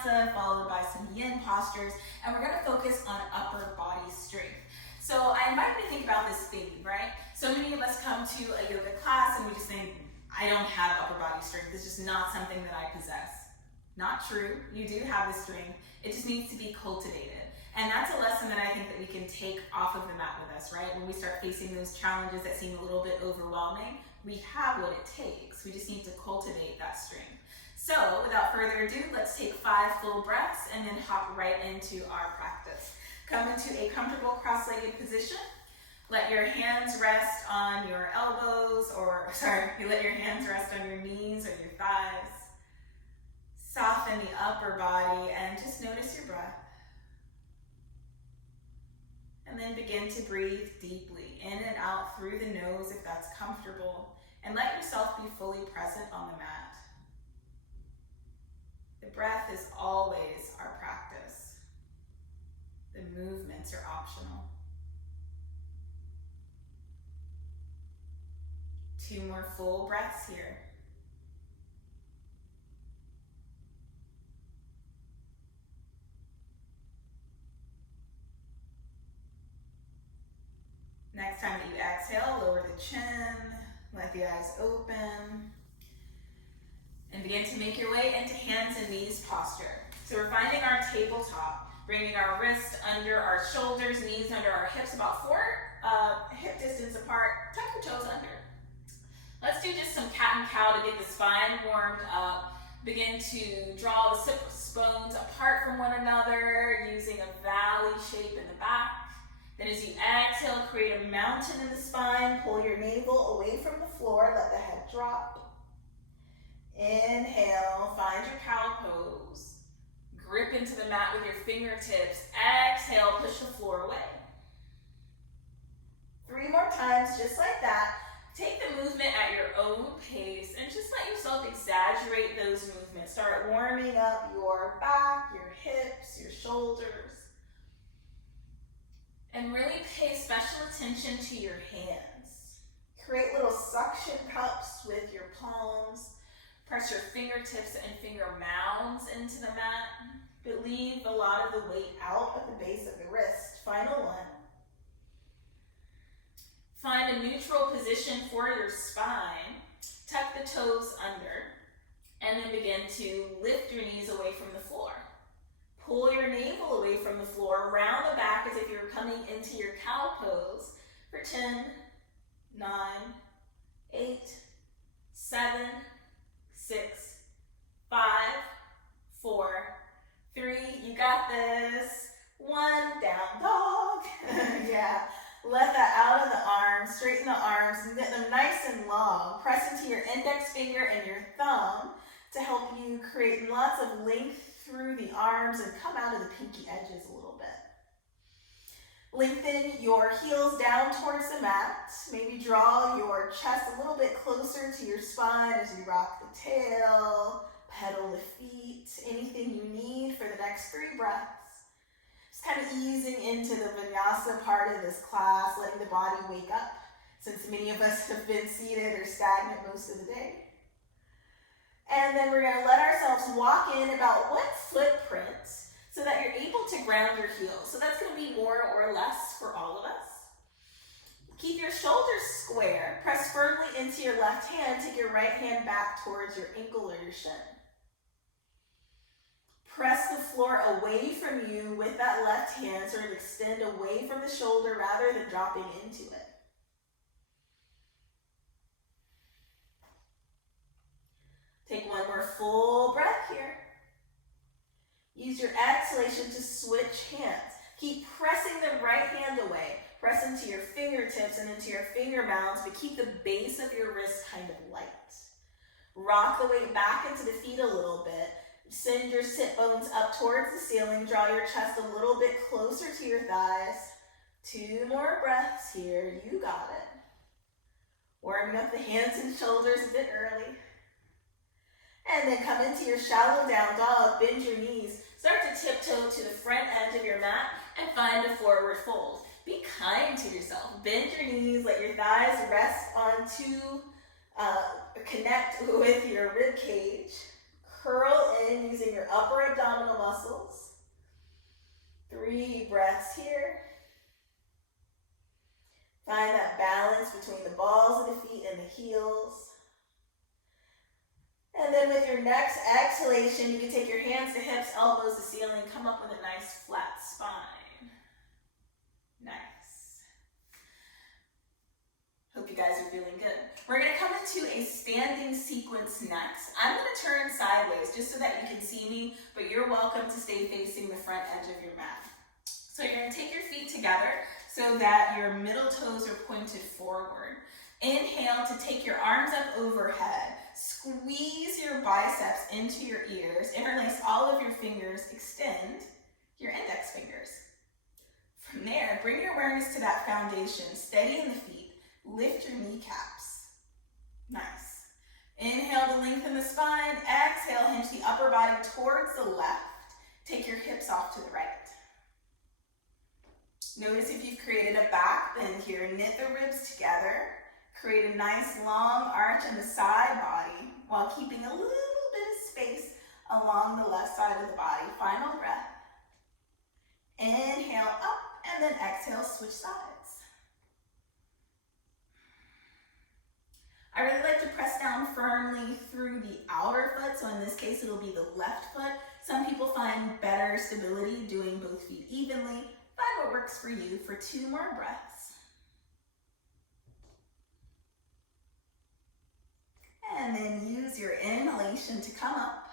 Vinyasa, followed by some Yin postures, and we're gonna focus on upper body strength. So I invite you to think about this theme, right? So many of us come to a yoga class and we just think, I don't have upper body strength. It's just not something that I possess. Not true. You do have the strength. It just needs to be cultivated. And that's a lesson that I think that we can take off of the mat with us, right? When we start facing those challenges that seem a little bit overwhelming, we have what it takes. We just need to cultivate that strength. So without further ado, let's take 5 full breaths and then hop right into our practice. Come into a comfortable cross-legged position. Let your hands rest on your elbows, you let your hands rest on your knees or your thighs. Soften the upper body and just notice your breath. And then begin to breathe deeply in and out through the nose if that's comfortable. And let yourself be fully present on the mat. The breath is always our practice. The movements are optional. 2 more full breaths here. Next time that you exhale, lower the chin, let the eyes open, and begin to make your way into hands and knees posture. So we're finding our tabletop, bringing our wrists under our shoulders, knees under our hips, about 4 hip distance apart. Tuck your toes under. Let's do just some cat and cow to get the spine warmed up. Begin to draw the sit bones apart from one another using a valley shape in the back. Then as you exhale, create a mountain in the spine. Pull your navel away from the floor. Let the head drop. Inhale, find your cow pose. Grip into the mat with your fingertips. Exhale, push the floor away. 3 more times, just like that. Take the movement at your own pace and just let yourself exaggerate those movements. Start warming up your back, your hips, your shoulders. And really pay special attention to your hands. Create little suction cups with your palms. Press your fingertips and finger mounds into the mat, but leave a lot of the weight out at the base of the wrist. Final one. Find a neutral position for your spine. Tuck the toes under, and then begin to lift your knees away from the floor. Pull your navel away from the floor, round the back as if you're coming into your cow pose for 10, 9, 8, 7, 6, 5, 4, 3, you got this. 1, down dog. Yeah, let that out of the arms, straighten the arms and get them nice and long. Press into your index finger and your thumb to help you create lots of length through the arms and come out of the pinky edges a little bit. Lengthen your heels down towards the mat. Maybe draw your chest a little bit closer to your spine as you rock the tail, pedal the feet, anything you need for the next 3 breaths. Just kind of easing into the Vinyasa part of this class, letting the body wake up, since many of us have been seated or stagnant most of the day. And then we're going to let ourselves walk in about 1 footprint so that you're able to ground your heels. So that's going to be more or less for all of us. Keep your shoulders square. Press firmly into your left hand. Take your right hand back towards your ankle or your shin. Press the floor away from you with that left hand. Sort of extend away from the shoulder rather than dropping into it. Take 1 more full breath here. Use your exhalation to switch hands. Keep pressing the right hand away. Press into your fingertips and into your finger mounds, but keep the base of your wrist kind of light. Rock the weight back into the feet a little bit. Send your sit bones up towards the ceiling. Draw your chest a little bit closer to your thighs. 2 more breaths here. You got it. Warming up the hands and shoulders a bit early. And then come into your shallow down dog. Bend your knees. Start to tiptoe to the front edge of your mat and find a forward fold. Be kind to yourself. Bend your knees. Let your thighs rest onto, connect with your rib cage. curl in using your upper abdominal muscles. 3 breaths here. Find that balance between the balls of the feet and the heels. And then with your next exhalation, you can take your hands to hips, elbows to ceiling, come up with a nice flat spine. Nice. Hope you guys are feeling good. We're going to come into a standing sequence next. I'm going to turn sideways just so that you can see me, but you're welcome to stay facing the front edge of your mat. So you're going to take your feet together so that your middle toes are pointed forward. Inhale to take your arms up overhead. Squeeze your biceps into your ears. Interlace all of your fingers. Extend your index fingers. From there, bring your awareness to that foundation. Steady in the feet. Lift your kneecaps. Nice. Inhale to lengthen the spine. Exhale, hinge the upper body towards the left. Take your hips off to the right. Notice if you've created a back bend here. Knit the ribs together. Create a nice long arch in the side body while keeping a little bit of space along the left side of the body. Final breath. Inhale up and then exhale, switch sides. I really like to press down firmly through the outer foot. So in this case, it'll be the left foot. Some people find better stability doing both feet evenly. Find what works for you for 2 more breaths. And then use your inhalation to come up.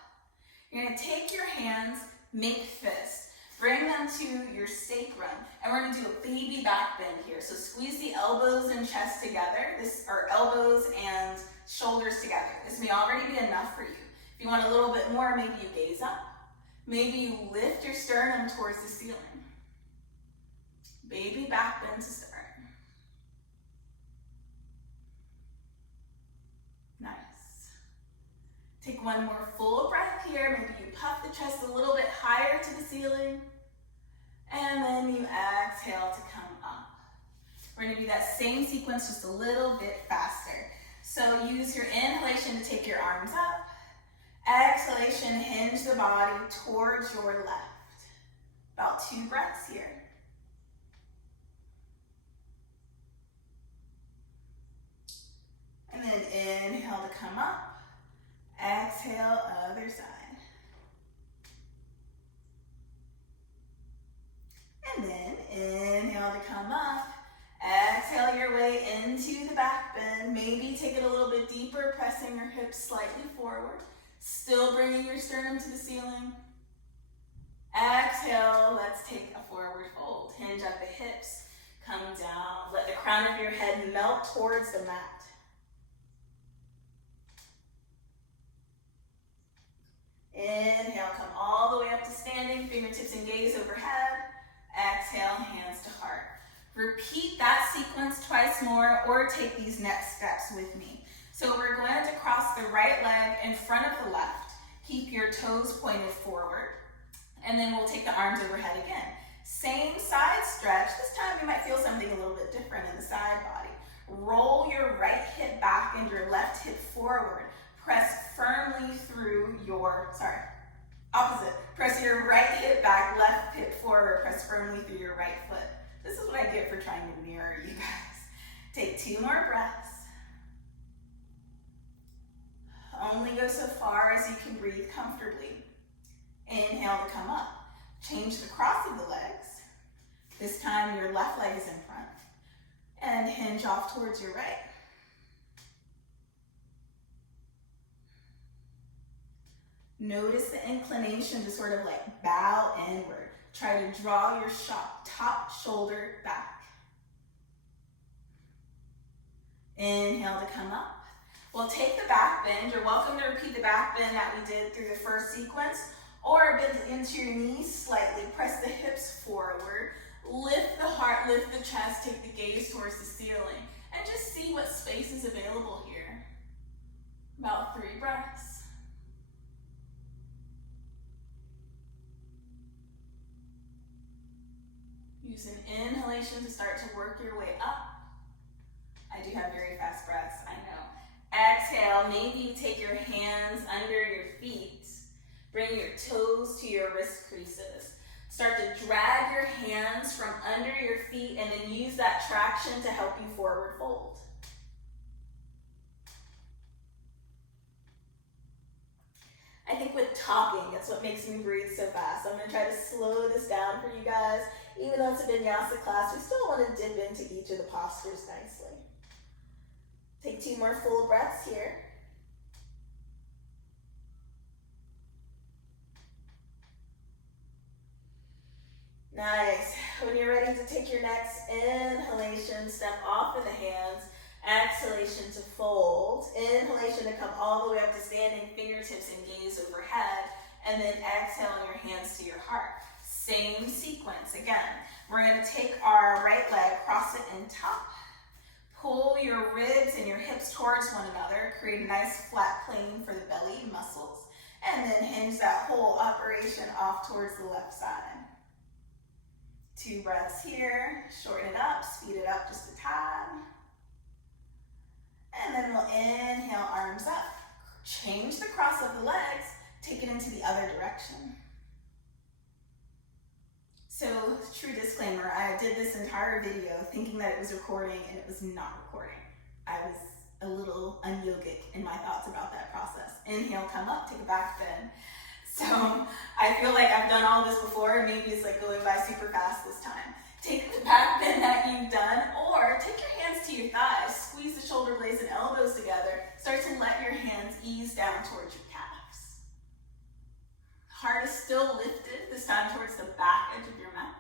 You're going to take your hands, make fists. Bring them to your sacrum. And we're going to do a baby back bend here. So squeeze the elbows and chest together. Or elbows and shoulders together. This may already be enough for you. If you want a little bit more, maybe you gaze up. Maybe you lift your sternum towards the ceiling. Baby back bend to start. Nice. Take one more full breath here. Maybe you puff the chest a little bit higher to the ceiling. And then you exhale to come up. We're going to do that same sequence just a little bit faster. So use your inhalation to take your arms up. Exhalation, hinge the body towards your left. About 2 breaths here. And then inhale to come up. Exhale, other side. And then inhale to come up. Exhale your way into the back bend. Maybe take it a little bit deeper, pressing your hips slightly forward. Still bringing your sternum to the ceiling. Exhale, let's take a forward fold. Hinge at the hips, come down. Let the crown of your head melt towards the mat. Inhale, come all the way up to standing, fingertips and gaze overhead. Exhale, hands to heart. Repeat that sequence twice more or take these next steps with me. So we're going to cross the right leg in front of the left. Keep your toes pointed forward. And then we'll take the arms overhead again. Same side stretch. This time you might feel something a little bit different in the side body. Roll your right hip back and your left hip forward. Press firmly through your, opposite. Press your right hip back, left hip forward. Press firmly through your right foot. This is what I get for trying to mirror you guys. Take 2 more breaths. Only go so far as you can breathe comfortably. Inhale to come up. Change the cross of the legs. This time your left leg is in front. And hinge off towards your right. Notice the inclination to sort of like bow inward. Try to draw your top shoulder back. Inhale to come up. We'll take the back bend. You're welcome to repeat the back bend that we did through the first sequence, or bend into your knees slightly. Press the hips forward. Lift the heart, lift the chest, take the gaze towards the ceiling, and just see what space is available here. About 3 breaths. Use an inhalation to start to work your way up. I do have very fast breaths, I know. Exhale, maybe you take your hands under your feet Bring your toes to your wrist creases. Start to drag your hands from under your feet and then use that traction to help you forward fold. I think with talking, it's what makes me breathe so fast. I'm gonna try to slow this down for you guys. Even though it's a Vinyasa class, we still wanna dip into each of the postures nicely. Take 2 more full breaths here. Nice. When you're ready to take your next inhalation, step off of the hands. Exhalation to fold. Inhalation to come all the way up to standing, fingertips and gaze overhead. And then exhale your hands to your heart. Same sequence. Again, we're going to take our right leg, cross it in top. Pull your ribs and your hips towards one another. Create a nice flat plane for the belly muscles. And then hinge that whole operation off towards the left side. 2 breaths here. Shorten it up, speed it up just a tad. And then we'll inhale, arms up. Change the cross of the legs, take it into the other direction. So, true disclaimer, I did this entire video thinking that it was recording and it was not recording. I was a little un-yogic in my thoughts about that process. Inhale, come up, take a back bend. So, I feel like I've done all this before, maybe it's like going by super fast this time. Take the back bend that you've done, or take your hands to your thighs, squeeze the shoulder blades and elbows together, start to let your hands ease down towards your calves. Heart is still lifted, this time towards the back edge of your mat.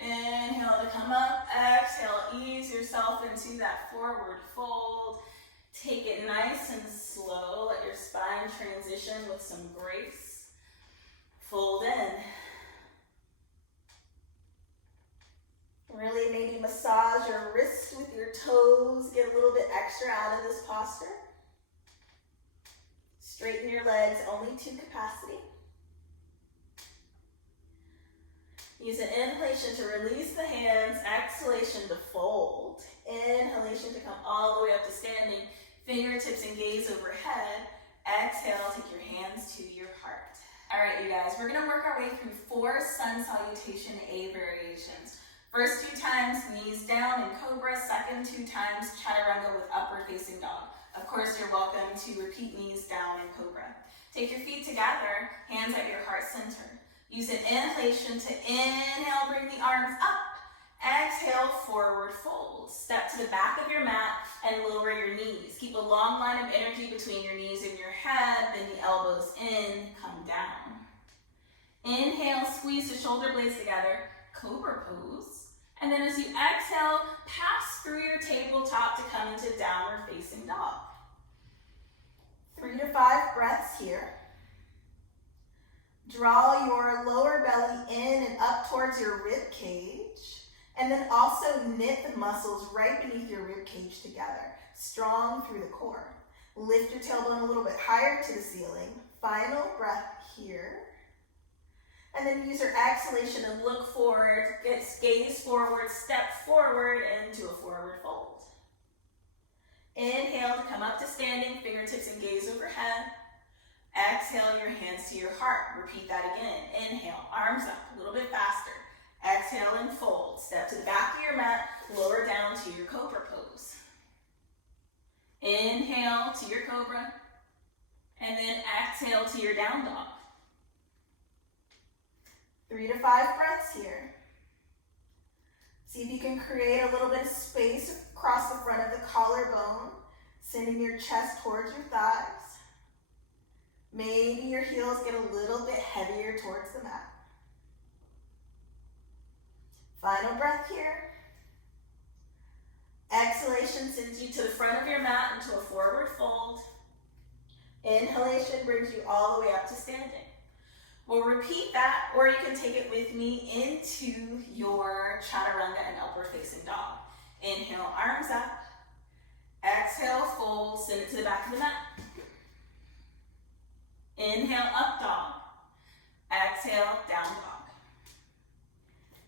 Inhale to come up, exhale, ease yourself into that forward fold. Take it nice and slow. Let your spine transition with some grace. Fold in. Really maybe massage your wrists with your toes. Get a little bit extra out of this posture. Straighten your legs only to capacity. Use an inhalation to release the hands. Exhalation to fold. Inhalation to come all the way up to standing. Fingertips and gaze overhead. Exhale, take your hands to your heart. All right, you guys, we're gonna work our way through 4 sun salutation A variations. First 2 times, knees down in cobra. Second 2 times, chaturanga with upward facing dog. Of course, you're welcome to repeat knees down in cobra. Take your feet together, hands at your heart center. Use an inhalation to inhale, bring the arms up. Exhale, forward fold. Step to the back of your mat and lower your knees. Keep a long line of energy between your knees and your head, then the elbows in, come down. Inhale, squeeze the shoulder blades together, cobra pose. And then as you exhale, pass through your tabletop to come into downward facing dog. 3 to 5 breaths here. Draw your lower belly in and up towards your rib cage. And then also knit the muscles right beneath your rib cage together, strong through the core. Lift your tailbone a little bit higher to the ceiling. Final breath here. And then use your exhalation and look forward, gaze forward, step forward into a forward fold. Inhale to come up to standing, fingertips and gaze overhead. Exhale your hands to your heart. Repeat that again. Inhale, arms up, a little bit faster. Exhale and fold. Step to the back of your mat, lower down to your cobra pose. Inhale to your cobra, and then exhale to your down dog. 3 to 5 breaths here. See if you can create a little bit of space across the front of the collarbone, sending your chest towards your thighs. Maybe your heels get a little bit heavier towards the mat. Final breath here. Exhalation sends you to the front of your mat into a forward fold. Inhalation brings you all the way up to standing. We'll repeat that, or you can take it with me into your chaturanga and upward facing dog. Inhale, arms up. Exhale, fold, send it to the back of the mat. Inhale, up dog. Exhale, down dog.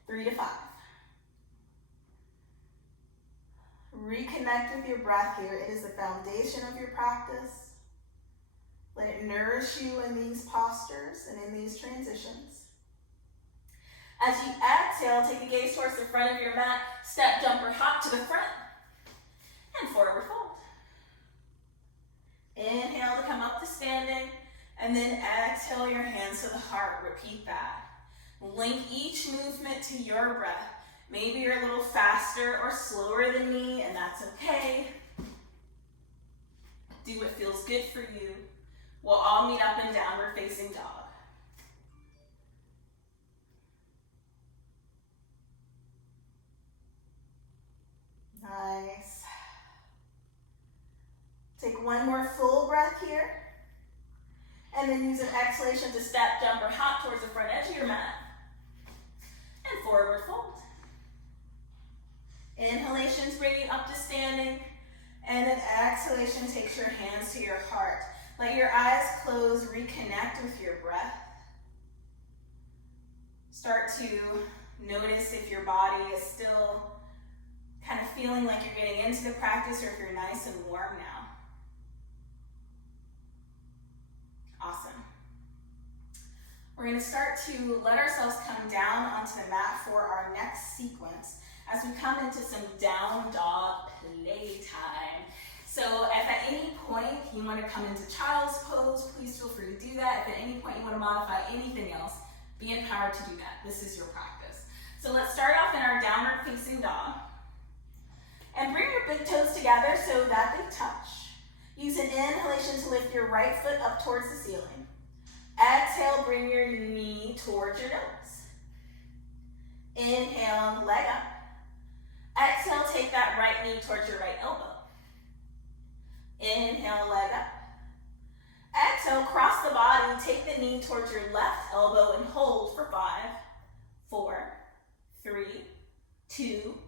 3 to 5. Reconnect with your breath here. It is the foundation of your practice. Let it nourish you in these postures and in these transitions. As you exhale, take the gaze towards the front of your mat. Step, jump, or hop to the front. And forward fold. Inhale to come up to standing. And then exhale your hands to the heart. Repeat that. Link each movement to your breath. Maybe you're a little faster or slower than me, and that's okay. Do what feels good for you. We'll all meet up in downward facing dog. Nice. Take one more full breath here. And then use an exhalation to step, jump, or hop towards the front edge of your mat. And forward fold. Inhalations bring you up to standing. And an exhalation takes your hands to your heart. Let your eyes close, reconnect with your breath. Start to notice if your body is still kind of feeling like you're getting into the practice, or if you're nice and warm now. Awesome. We're going to start to let ourselves come down onto the mat for our next sequence as we come into some down dog playtime. So if at any point you want to come into child's pose, please feel free to do that. If at any point you want to modify anything else, be empowered to do that. This is your practice. So let's start off in our downward facing dog. And bring your big toes together so that they touch. Use an inhalation to lift your right foot up towards the ceiling. Exhale, bring your knee towards your nose. Inhale, leg up. Exhale, take that right knee towards your right elbow. Inhale, leg up. Exhale, cross the body, take the knee towards your left elbow and hold for 5, 4, 3, 2,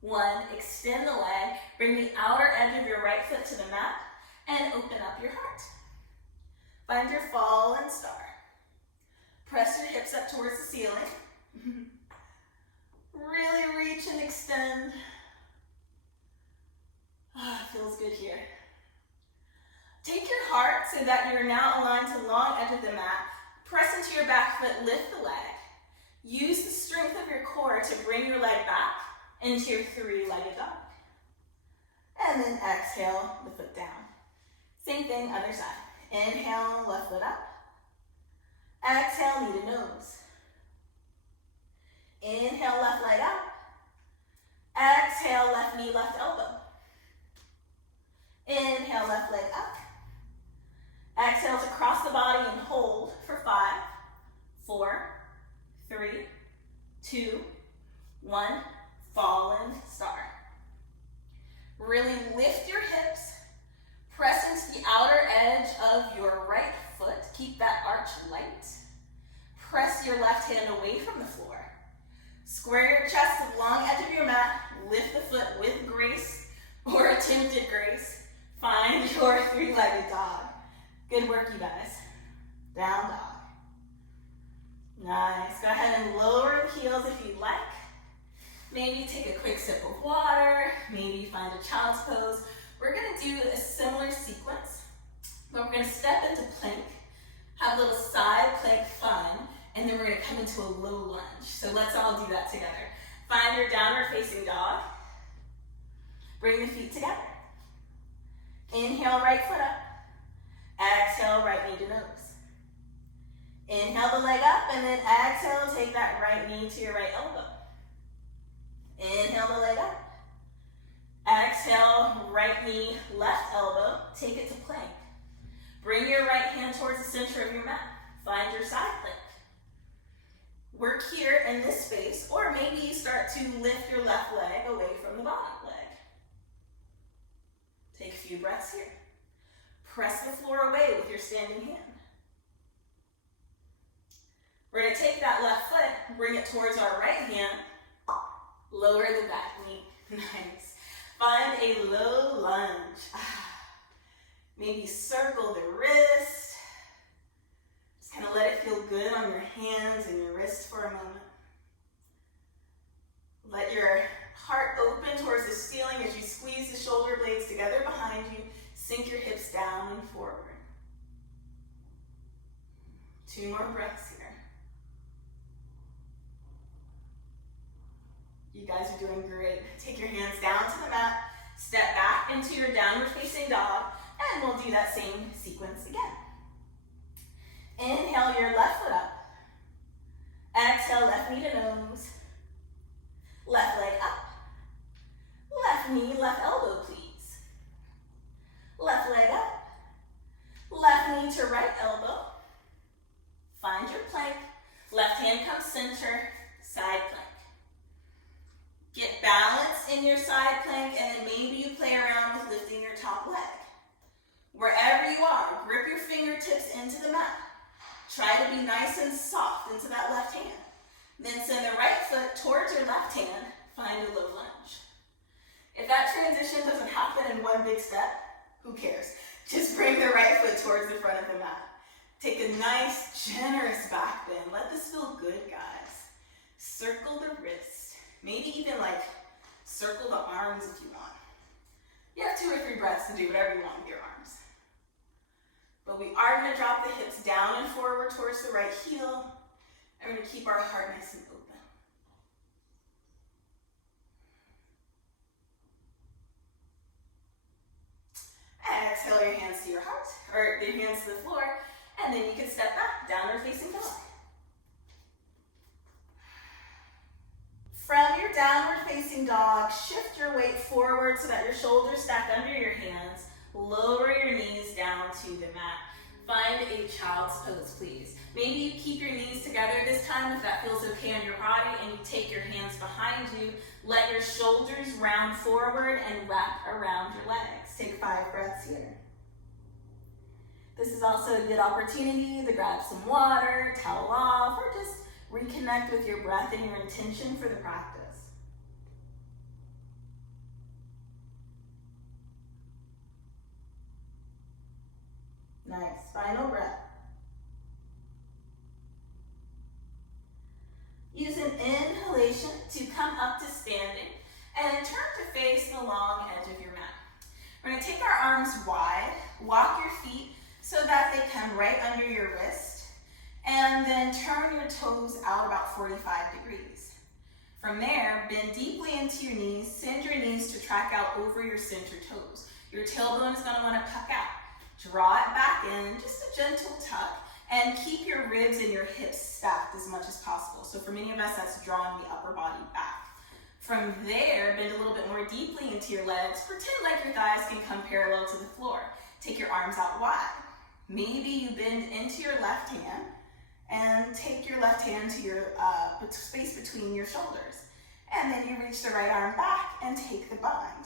1. Extend the leg, bring the outer edge of your right foot to the mat, and open up your heart. Find your fallen star. Press your hips up towards the ceiling. Really reach and extend. Feels good here. Take your heart so that you're now aligned to the long edge of the mat. Press into your back foot, lift the leg. Use the strength of your core to bring your leg back into your three-legged dog. And then exhale, the foot down. Same thing, other side. Inhale, left foot up. Exhale, knee to nose. Inhale, left leg up. Exhale, left knee, left elbow. Inhale, left leg up. Exhale to cross the body and hold for 5, 4, 3, 2, 1. Fallen star. Really lift your hips. Press into the outer edge of your right foot. Keep that arch light. Press your left hand away from the floor. Square your chest to the long edge of your mat. Lift the foot with grace or attempted grace. Find your three-legged dog. Good work, you guys. Down dog. Nice. Go ahead and lower the heels if you'd like. Maybe take a quick sip of water. Maybe find a child's pose. We're going to do a similar sequence, but we're going to step into plank, have a little side plank fun, and then we're going to come into a low lunge. So let's all do that together. Find your downward facing dog. Bring the feet together. Inhale, right foot up. Exhale, right knee to nose. Inhale the leg up, and then exhale, take that right knee to your right elbow. Inhale the leg up. Exhale, right knee, left elbow. Take it to plank. Bring your right hand towards the center of your mat. Find your side plank. Work here in this space, or maybe you start to lift your left leg away from the bottom leg. Take a few breaths here. Press the floor away with your standing hand. We're going to take that left foot, bring it towards our right hand, lower the back knee. Nice. Find a low lunge. Maybe circle the wrist. Just kind of let it feel good on your hands and your wrist for a moment. Let your heart open towards the ceiling as you squeeze Sink your hips down and forward. 2 more breaths here. You guys are doing great. Take your hands down to the mat, step back into your downward facing dog, and we'll do that same sequence again. Inhale your left foot up. Exhale, left knee to nose. Left leg up. Left knee, left elbow, please. Left leg up. Left knee to right elbow. Find your plank. Left hand comes center, side plank. Get balance in your side plank, and then maybe you play around with lifting your top leg. Wherever you are, grip your fingertips into the mat. Try to be nice and soft into that left hand. Then send the right foot towards your left hand. Find a low lunge. If that transition doesn't happen in one big step, who cares? Just bring the right foot towards the front of the mat. Take a nice, generous back bend. Let this feel good, guys. Circle the wrist. Maybe even like circle the arms if you want. You have 2 or 3 breaths to do whatever you want with your arms. But we are going to drop the hips down and forward towards the right heel. And we're going to keep our heart nice and open. Exhale your hands to your heart, or your hands to the floor, and then you can step back, downward facing dog. From your downward facing dog, shift your weight forward so that your shoulders stack under your hands. Lower your knees down to the mat. Find a child's pose, please. Maybe you keep your knees together this time if that feels okay on your body, and you take your hands behind you. Let your shoulders round forward and wrap around your legs. Take 5 breaths here. This is also a good opportunity to grab some water, towel off, or just reconnect with your breath and your intention for the practice. Nice, final breath. Use an inhalation to come up to standing and then turn to face the long edge of your mat. We're going to take our arms wide, walk your feet so that they come right under your wrist, and then turn your toes out about 45 degrees. From there, bend deeply into your knees, send your knees to track out over your center toes. Your tailbone is going to want to puck out. Draw it back in, just a gentle tuck, and keep your ribs and your hips stacked as much as possible. So for many of us, that's drawing the upper body back. From there, bend a little bit more deeply into your legs. Pretend like your thighs can come parallel to the floor. Take your arms out wide. Maybe you bend into your left hand and take your left hand to your space between your shoulders. And then you reach the right arm back and take the bind.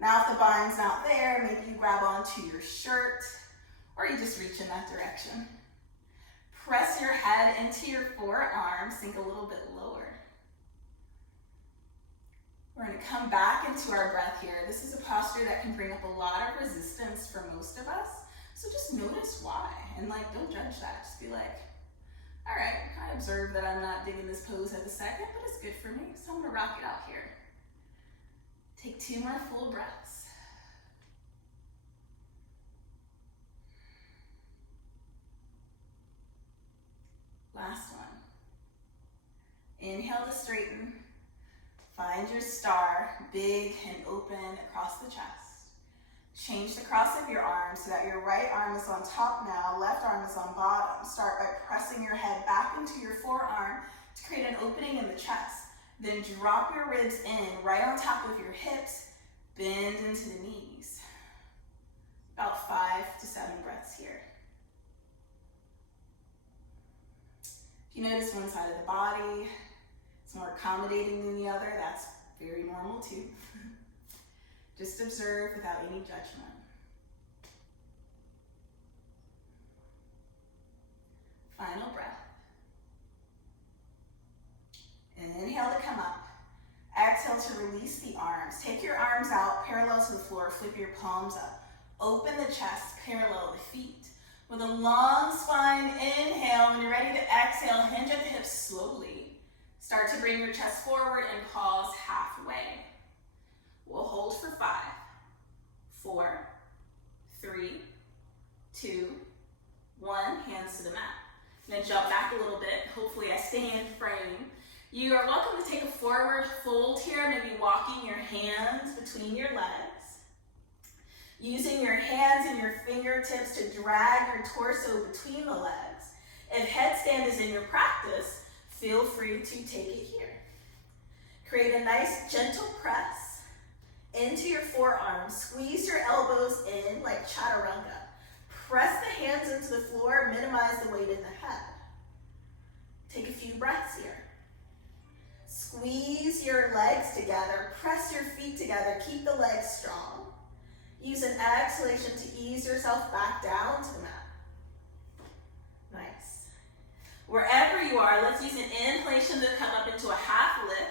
Now if the bind's not there, maybe you grab onto your shirt or you just reach in that direction. Press your head into your forearms, sink a little bit lower. We're going to come back into our breath here. This is a posture that can bring up a lot of resistance for most of us. So just notice why, and don't judge that. Just be like, all right, I observe that I'm not digging this pose at the second, but it's good for me, so I'm going to rock it out here. Take 2 more full breaths. Last one. Inhale to straighten. Find your star, big and open across the chest. Change the cross of your arms so that your right arm is on top now, left arm is on bottom. Start by pressing your head back into your forearm to create an opening in the chest. Then drop your ribs in right on top of your hips, bend into the knees. About 5 to 7 breaths here. If you notice one side of the body, it's more accommodating than the other, that's very normal too. Just observe without any judgment. Final breath. Inhale to come up. Exhale to release the arms. Take your arms out parallel to the floor, flip your palms up. Open the chest, parallel the feet. With a long spine, inhale. When you're ready to exhale, hinge at the hips slowly. Start to bring your chest forward and pause halfway. We'll hold for 5, 4, 3, 2, 1, hands to the mat. I'm gonna jump back a little bit. Hopefully I stay in frame. You are welcome to take a forward fold here, maybe walking your hands between your legs. Using your hands and your fingertips to drag your torso between the legs. If headstand is in your practice, feel free to take it here. Create a nice gentle press into your forearms. Squeeze your elbows in like chaturanga. Press the hands into the floor, minimize the weight in the head. Take a few breaths here. Squeeze your legs together, press your feet together, keep the legs strong. Use an exhalation to ease yourself back down to the mat. Nice. Wherever you are, let's use an inhalation to come up into a half lift.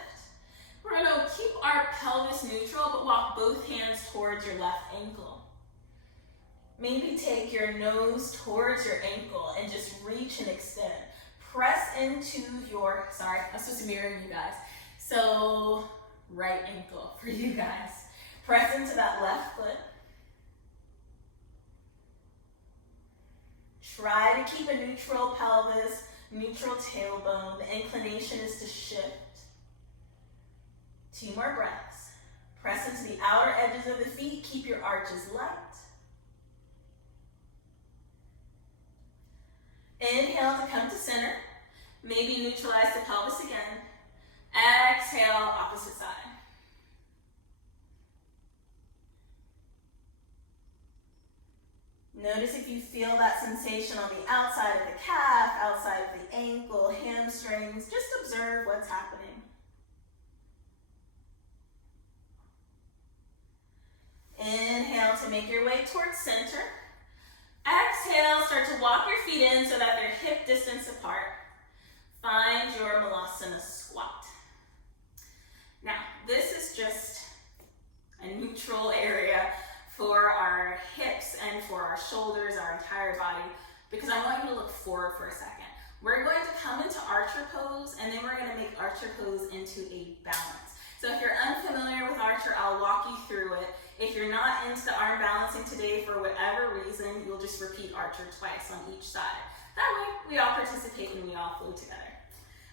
We're gonna keep our pelvis neutral, but walk both hands towards your left ankle. Maybe take your nose towards your ankle and just reach and extend. Press into your, sorry, I'm supposed to mirror you guys. So, right ankle for you guys. Press into that left foot. Try to keep a neutral pelvis, neutral tailbone. The inclination is to shift. 2 more breaths. Press into the outer edges of the feet. Keep your arches light. Inhale to come to center. Maybe neutralize the pelvis again. Exhale, opposite side. Notice if you feel that sensation on the outside of the calf, outside of the ankle, hamstrings. Just observe what's happening. Inhale to make your way towards center. Exhale, start to walk your feet in so that they're hip distance apart. Find your Malasana squat. Now, this is just a neutral area for our hips and for our shoulders, our entire body, because I want you to look forward for a second. We're going to come into archer pose, and then we're going to make archer pose into a balance. So if you're unfamiliar with archer, I'll walk you through it. If you're not into the arm balancing today for whatever reason, you'll just repeat archer twice on each side. That way, we all participate and we all flow together.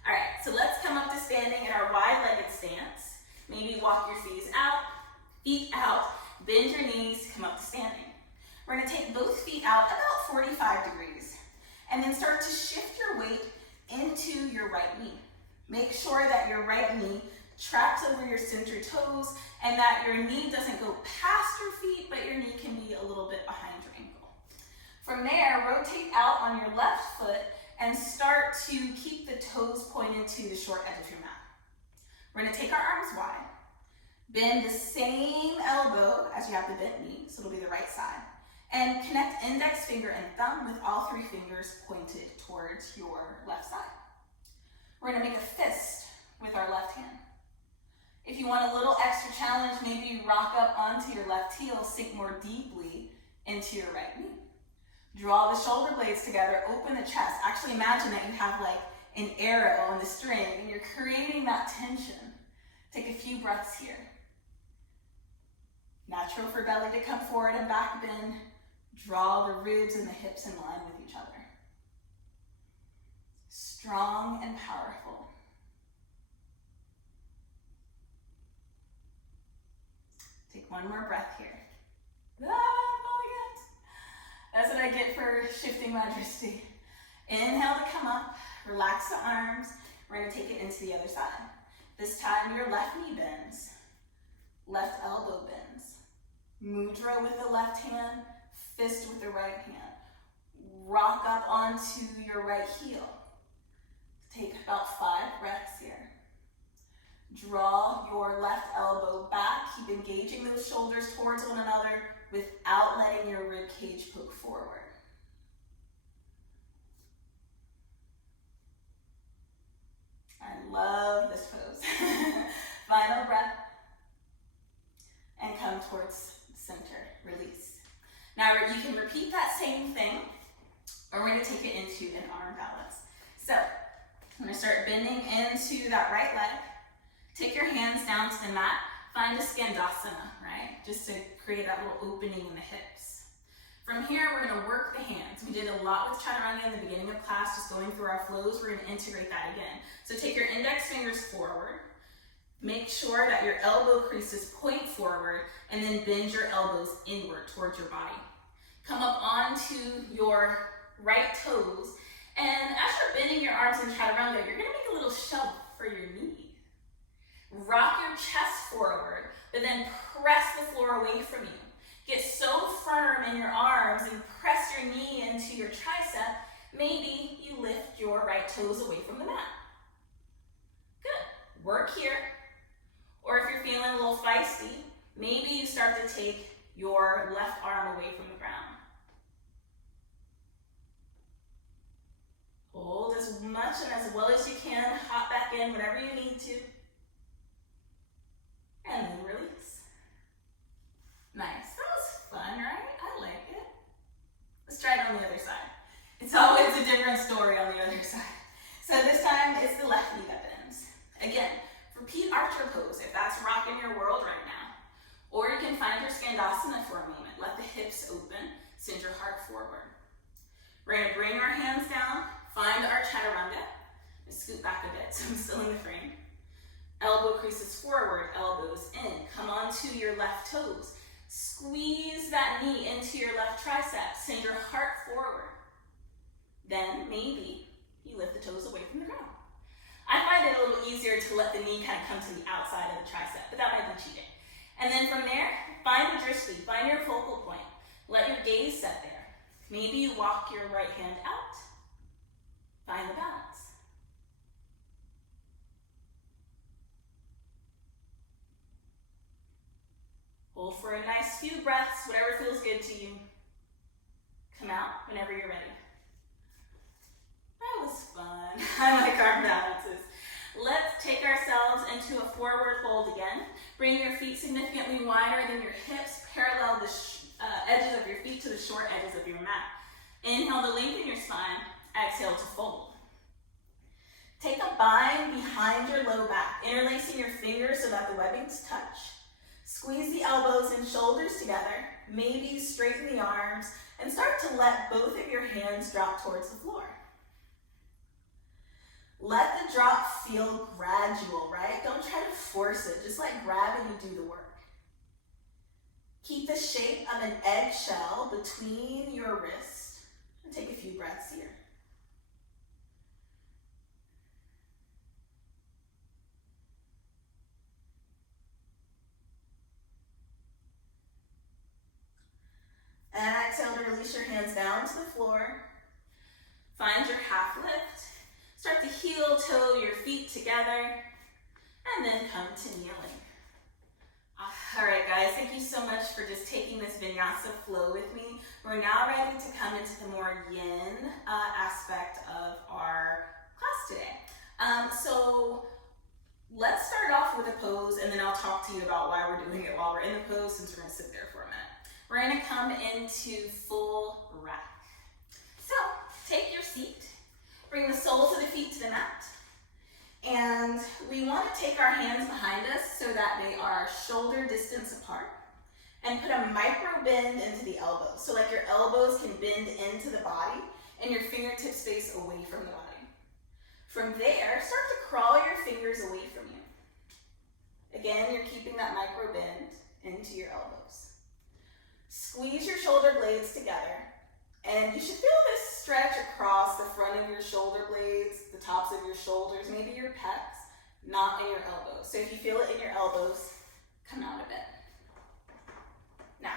All right, so let's come up to standing in our wide-legged stance. Maybe walk your feet out, bend your knees, come up to standing. We're gonna take both feet out about 45 degrees, and then start to shift your weight into your right knee. Make sure that your right knee tracks over your center toes and that your knee doesn't go past your feet, but your knee can be a little bit behind your ankle. From there, rotate out on your left foot and start to keep the toes pointed to the short edge of your mat. We're gonna take our arms wide, bend the same elbow as you have the bent knee, so it'll be the right side, and connect index finger and thumb with all 3 fingers pointed towards your left side. We're gonna make a fist with our left hand. If you want a little extra challenge, maybe rock up onto your left heel, sink more deeply into your right knee. Draw the shoulder blades together, open the chest. Actually imagine that you have like an arrow on the string and you're creating that tension. Take a few breaths here. Natural for belly to come forward and back bend. Draw the ribs and the hips in line with each other. Strong and powerful. Take one more breath here. That's what I get for shifting my dristy. Inhale to come up, relax the arms. We're gonna take it into the other side. This time your left knee bends, left elbow bends. Mudra with the left hand, fist with the right hand. Rock up onto your right heel. Take about 5 breaths here. Draw your left elbow back. Keep engaging those shoulders towards one another without letting your rib cage poke forward. I love this pose. Final breath. And come towards center. Release. Now you can repeat that same thing, or we're going to take it into an arm balance. So I'm going to start bending into that right leg. Take your hands down to the mat. Find a Skandasana, right? Just to create that little opening in the hips. From here, we're gonna work the hands. We did a lot with chaturanga in the beginning of class, just going through our flows. We're gonna integrate that again. So take your index fingers forward. Make sure that your elbow creases point forward, and then bend your elbows inward towards your body. Come up onto your right toes, and as you're bending your arms in chaturanga, you're gonna make a little shove for your knee. Rock your chest forward, but then press the floor away from you. Get so firm in your arms and press your knee into your tricep, maybe you lift your right toes away from the mat. Good, work here. Or if you're feeling a little feisty, maybe you start to take your left arm away from the ground. Hold as much and as well as you can, hop back in whenever you need to. And then release. Nice, that was fun, right? I like it. Let's try it on the other side. It's always a different story on the other side. So this time, it's the left knee that bends. Again, repeat archer pose if that's rocking your world right now. Or you can find your Skandasana for a moment. Let the hips open, send your heart forward. We're gonna bring our hands down, find our chaturanga. Scoot back a bit so I'm still in the frame. Elbow creases forward, elbows in. Come onto your left toes. Squeeze that knee into your left tricep. Send your heart forward. Then maybe you lift the toes away from the ground. I find it a little easier to let the knee kind of come to the outside of the tricep, but that might be cheating. And then from there, find the drishti, find your focal point. Let your gaze set there. Maybe you walk your right hand out. Find the balance. Hold for a nice few breaths, whatever feels good to you. Come out whenever you're ready. That was fun. I like our balances. Let's take ourselves into a forward fold again. Bring your feet significantly wider than your hips. Parallel the edges of your feet to the short edges of your mat. Inhale to lengthen your spine. Exhale to fold. Take a bind behind your low back, interlacing your fingers so that the webbings touch. Squeeze the elbows and shoulders together. Maybe straighten the arms and start to let both of your hands drop towards the floor. Let the drop feel gradual, right? Don't try to force it. Just let gravity do the work. Keep the shape of an eggshell between your wrists and take a few breaths here. And exhale to release your hands down to the floor. Find your half lift. Start to heel toe your feet together. And then come to kneeling. All right, guys, thank you so much for just taking this vinyasa flow with me. We're now ready to come into the more yin aspect of our class today. So let's start off with a pose, and then I'll talk to you about why we're doing it while we're in the pose, since we're gonna sit there for a minute. We're gonna come into full rack. So take your seat, bring the soles of the feet to the mat, and we wanna take our hands behind us so that they are shoulder distance apart, and put a micro bend into the elbows. So like your elbows can bend into the body and your fingertips face away from the body. From there, start to crawl your fingers away from you. Again, you're keeping that micro bend into your elbows. Squeeze your shoulder blades together, and you should feel this stretch across the front of your shoulder blades, the tops of your shoulders, maybe your pecs, not in your elbows. So if you feel it in your elbows, come out a bit. Now,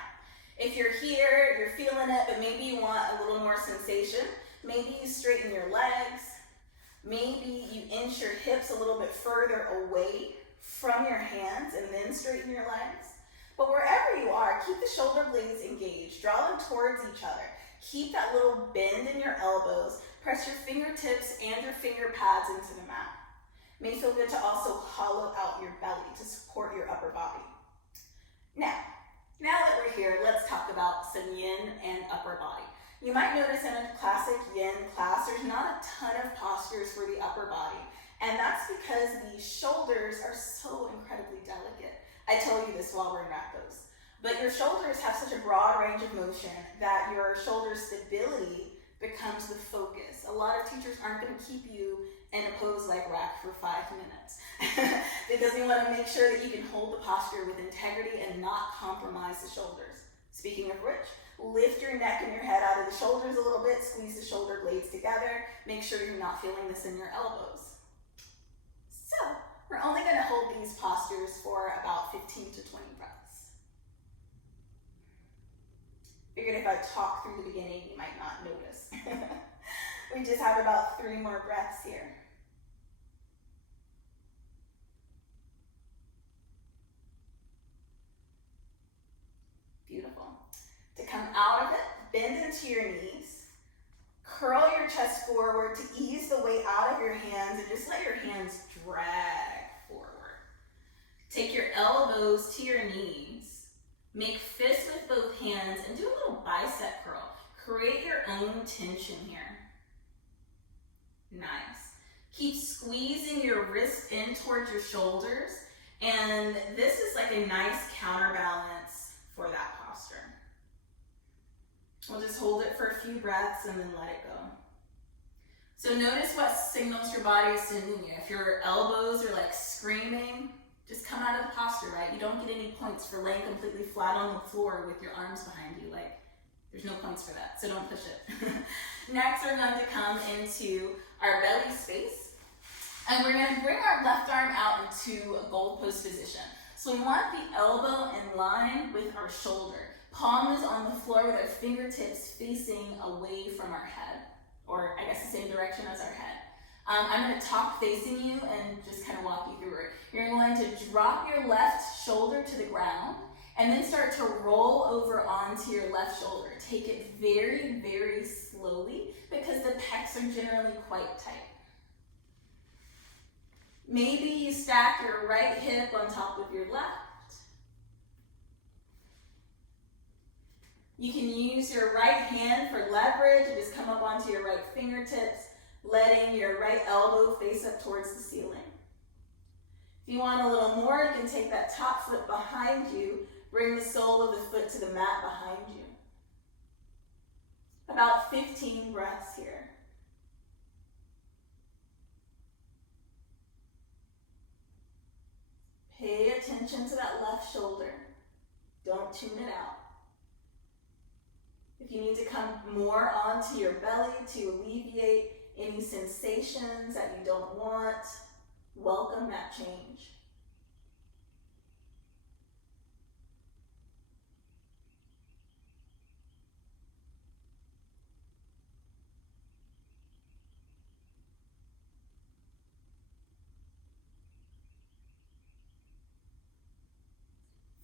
if you're here, you're feeling it, but maybe you want a little more sensation, maybe you straighten your legs, maybe you inch your hips a little bit further away from your hands and then straighten your legs. But wherever you are, keep the shoulder blades engaged. Draw them towards each other. Keep that little bend in your elbows. Press your fingertips and your finger pads into the mat. It may feel good to also hollow out your belly to support your upper body. Now that we're here, let's talk about some yin and upper body. You might notice in a classic yin class, there's not a ton of postures for the upper body. And that's because the shoulders are so incredibly delicate. I tell you this while we're in rack pose. But your shoulders have such a broad range of motion that your shoulder stability becomes the focus. A lot of teachers aren't going to keep you in a pose like rack for 5 minutes because they want to make sure that you can hold the posture with integrity and not compromise the shoulders. Speaking of which, lift your neck and your head out of the shoulders a little bit, squeeze the shoulder blades together, make sure you're not feeling this in your elbows. So, we're only going to hold these postures for about 15 to 20 breaths. Figured if I talk through the beginning, you might not notice. We just have about 3 more breaths here. Beautiful. To come out of it, bend into your knees. Curl your chest forward to ease the weight out of your hands and just let your hands drag forward. Take your elbows to your knees. Make fists with both hands and do a little bicep curl. Create your own tension here. Nice. Keep squeezing your wrists in towards your shoulders, and this is like a nice counterbalance for that posture. We'll just hold it for a few breaths and then let it go. So notice what signals your body is sending you. If your elbows are like screaming, just come out of the posture, right? You don't get any points for laying completely flat on the floor with your arms behind you. Like, there's no points for that, so don't push it. Next, we're going to come into our belly space, and we're going to bring our left arm out into a goalpost position. So we want the elbow in line with our shoulder. Palm is on the floor with our fingertips facing away from our head, or I guess the same direction as our head. I'm going to talk facing you and just kind of walk you through it. You're going to drop your left shoulder to the ground and then start to roll over onto your left shoulder. Take it very, very slowly because the pecs are generally quite tight. Maybe you stack your right hip on top of your left. You can use your right hand for leverage and just come up onto your right fingertips, letting your right elbow face up towards the ceiling. If you want a little more, you can take that top foot behind you, bring the sole of the foot to the mat behind you. About 15 breaths here. Pay attention to that left shoulder. Don't tune it out. If you need to come more onto your belly to alleviate any sensations that you don't want, welcome that change.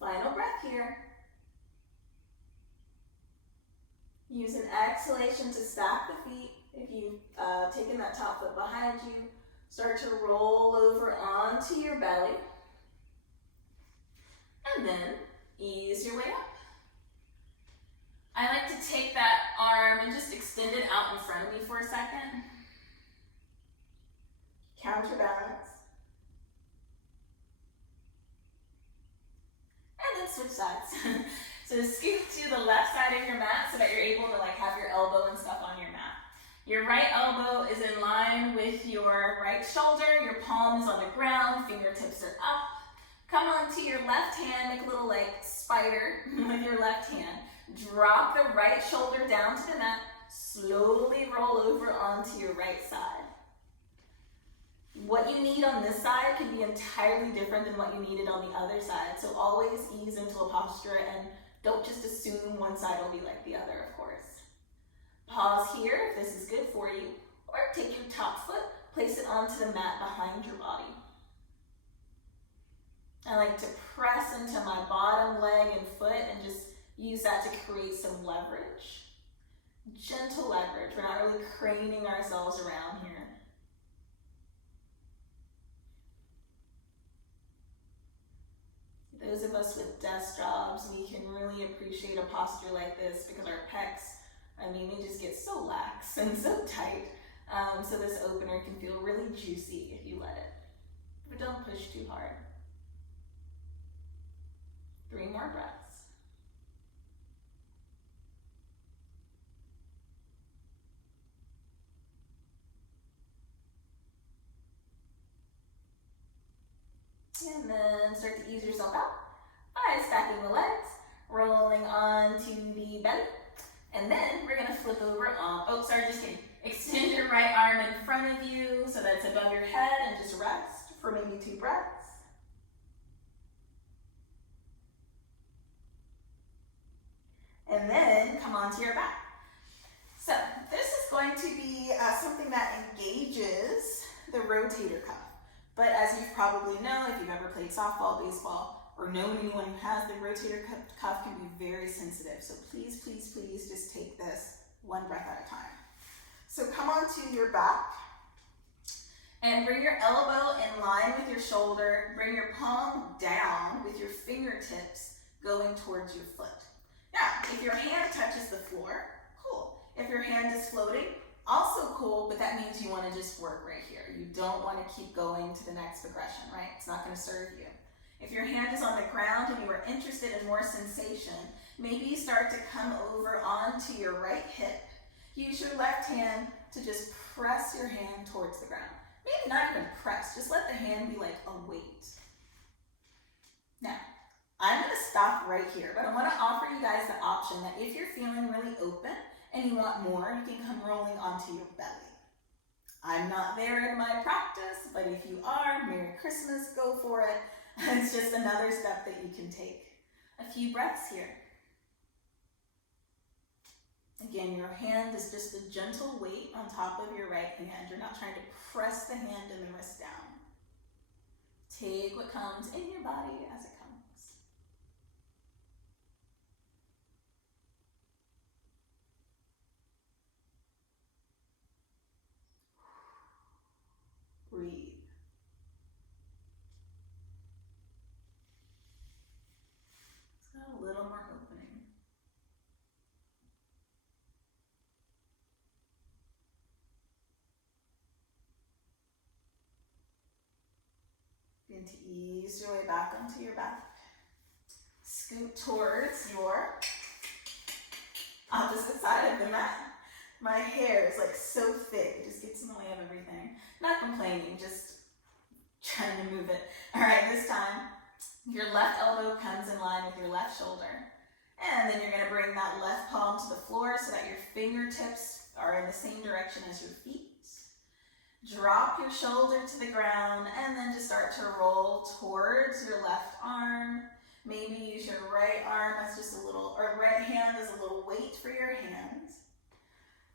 Final breath here. Use an exhalation to stack the feet. If you've taken that top foot behind you, start to roll over onto your belly. And then ease your way up. I like to take that arm and just extend it out in front of me for a second. Counterbalance. And then switch sides. So scoot to the left side of your mat so that you're able to have your elbow and stuff on your mat. Your right elbow is in line with your right shoulder. Your palm is on the ground, fingertips are up. Come onto your left hand, make a little spider with your left hand. Drop the right shoulder down to the mat. Slowly roll over onto your right side. What you need on this side can be entirely different than what you needed on the other side. So always ease into a posture and don't just assume one side will be like the other, of course. Pause here if this is good for you, or take your top foot, place it onto the mat behind your body. I like to press into my bottom leg and foot and just use that to create some leverage. Gentle leverage. We're not really craning ourselves around here. Those of us with desk jobs, we can really appreciate a posture like this because our pecs, they just get so lax and so tight. So this opener can feel really juicy if you let it. But don't push too hard. 3 more breaths. And then start to ease yourself out by stacking the legs, rolling onto the belly. And then we're gonna flip over on, oh, sorry, just kidding. Extend your right arm in front of you so that it's above your head and just rest for maybe 2 breaths. And then come onto your back. So this is going to be something that engages the rotator cuff. But as you probably know, if you've ever played softball, baseball, or known anyone who has the rotator cuff can be very sensitive. So please, please, please just take this 1 breath at a time. So come onto your back and bring your elbow in line with your shoulder. Bring your palm down with your fingertips going towards your foot. Now, if your hand touches the floor, cool. If your hand is floating, also cool, but that means you want to just work right here. You don't want to keep going to the next progression, right? It's not going to serve you. If your hand is on the ground and you are interested in more sensation, maybe you start to come over onto your right hip. Use your left hand to just press your hand towards the ground. Maybe not even press, just let the hand be like a weight. Now, I'm going to stop right here, but I want to offer you guys the option that if you're feeling really open and you want more, you can come rolling onto your belly. I'm not there in my practice, but if you are, Merry Christmas, go for it. It's just another step that you can take. A few breaths here. Again, your hand is just a gentle weight on top of your right hand. You're not trying to press the hand and the wrist down. Take what comes in your body as it comes. Breathe. It's got a little more opening. Begin to ease your way back onto your back. Scoot towards your opposite side of the mat. My hair is like so thick, it just gets in the way of everything. Not complaining, just trying to move it. All right, this time, your left elbow comes in line with your left shoulder. And then you're gonna bring that left palm to the floor so that your fingertips are in the same direction as your feet. Drop your shoulder to the ground and then just start to roll towards your left arm. Maybe use your right arm as just a little, or right hand as a little weight for your hands.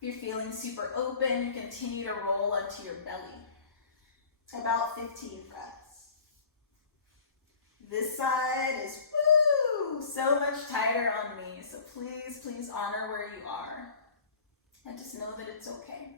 If you're feeling super open, you continue to roll onto your belly. About 15 breaths. This side is, woo, so much tighter on me. So please, please honor where you are. And just know that it's okay.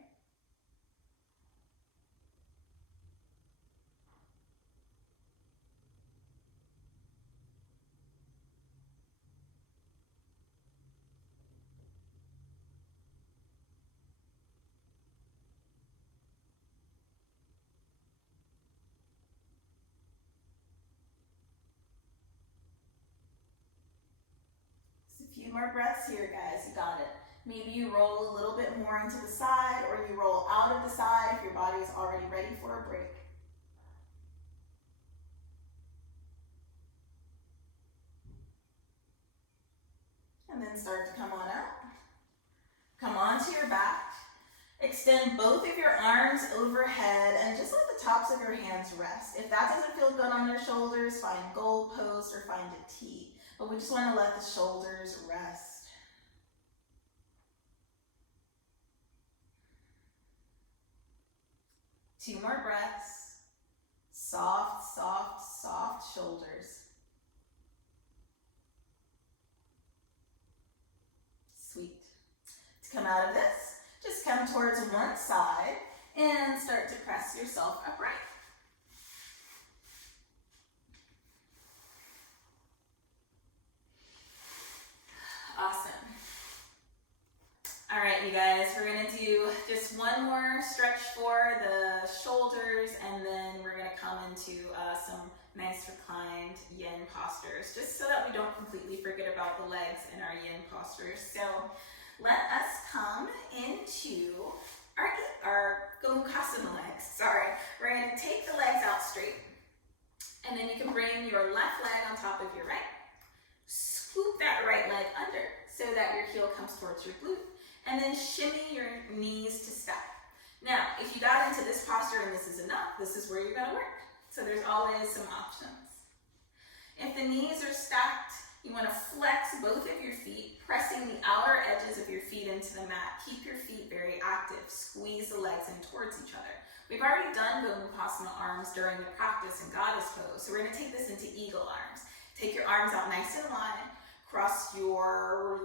A few more breaths here, guys. You got it. Maybe you roll a little bit more into the side, or you roll out of the side if your body is already ready for a break. And then start to come on out. Come onto your back. Extend both of your arms overhead and just let the tops of your hands rest. If that doesn't feel good on your shoulders, find goal post or find a T. But we just want to let the shoulders rest. Two more breaths. Soft, soft, soft shoulders. Sweet. To come out of this, just come towards one side and start to press yourself upright. Awesome. All right, you guys, we're gonna do just one more stretch for the shoulders, and then we're gonna come into some nice reclined yin postures, just so that we don't completely forget about the legs in our yin postures. So let us come into our Gomukhasana legs. Sorry, we're gonna take the legs out straight. And then you can bring your left leg on top of your right. Scoop that right leg under so that your heel comes towards your glute. And then shimmy your knees to stack. Now, if you got into this posture and this is enough, this is where you're going to work. So there's always some options. If the knees are stacked, you want to flex both of your feet, pressing the outer edges of your feet into the mat. Keep your feet very active. Squeeze the legs in towards each other. We've already done Gomukhasana arms during the practice in Goddess Pose, so we're going to take this into Eagle arms. Take your arms out nice and wide. Cross your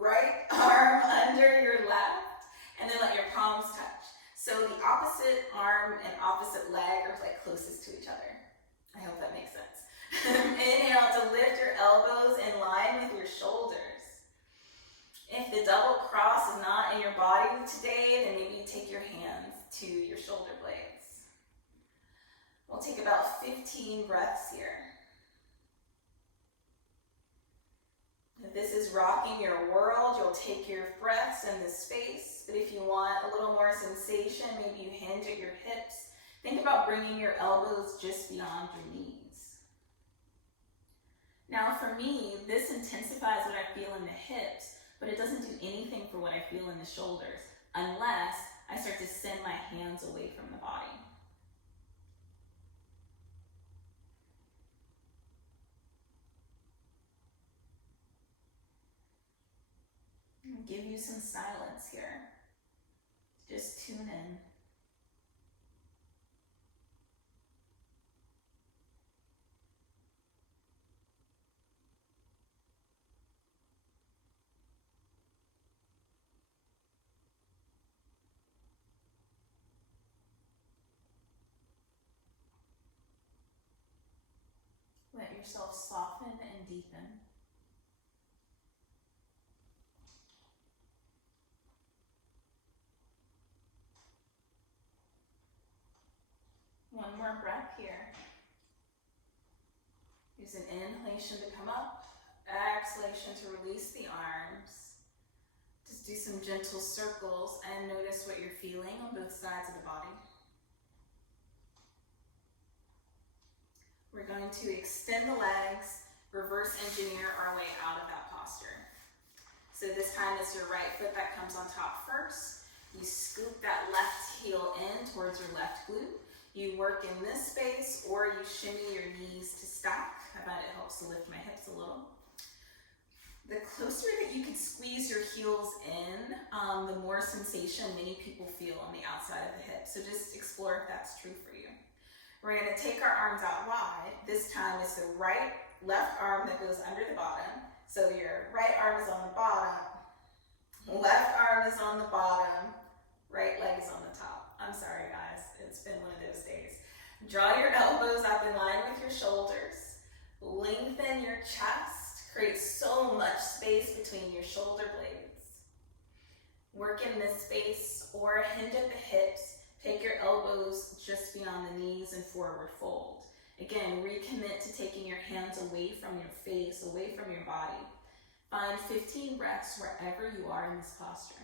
right arm under your left, and then let your palms touch. So the opposite arm and opposite leg are like closest to each other. I hope that makes sense. Inhale to lift your elbows in line with your shoulders. If the double cross is not in your body today, then maybe you take your hands to your shoulder blades. We'll take about 15 breaths here. If this is rocking your world, you'll take your breaths in this space. But if you want a little more sensation, maybe you hinge at your hips. Think about bringing your elbows just beyond your knees. Now for me, this intensifies what I feel in the hips, but it doesn't do anything for what I feel in the shoulders, unless I start to send my hands away from the body. I'll give you some silence here. Just tune in. Let yourself soften and deepen. One more breath here. Use an inhalation to come up, exhalation to release the arms. Just do some gentle circles and notice what you're feeling on both sides of the body. We're going to extend the legs, reverse engineer our way out of that posture. So this time it's your right foot that comes on top first. You scoop that left heel in towards your left glute. You work in this space, or you shimmy your knees to stack. I bet it helps to lift my hips a little. The closer that you can squeeze your heels in, the more sensation many people feel on the outside of the hip. So just explore if that's true for you. We're going to take our arms out wide. This time it's the left arm that goes under the bottom. So your right arm is on the bottom, left arm is on the bottom, right leg is on the top. I'm sorry guys, it's been one of those days. Draw your elbows up in line with your shoulders. Lengthen your chest. Create so much space between your shoulder blades. Work in this space or hinge at the hips. Take your elbows just beyond the knees and forward fold. Again, recommit to taking your hands away from your face, away from your body. Find 15 breaths wherever you are in this posture.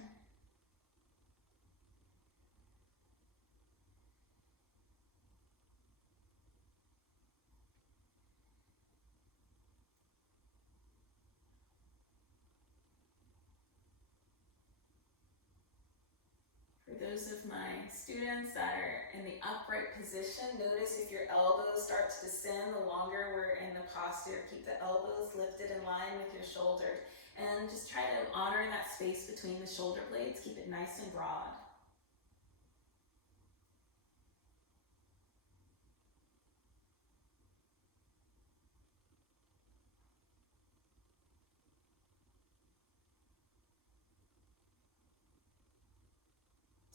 For those of my students that are in the upright position, notice if your elbows start to descend the longer we're in the posture. Keep the elbows lifted in line with your shoulders and just try to honor that space between the shoulder blades. Keep it nice and broad.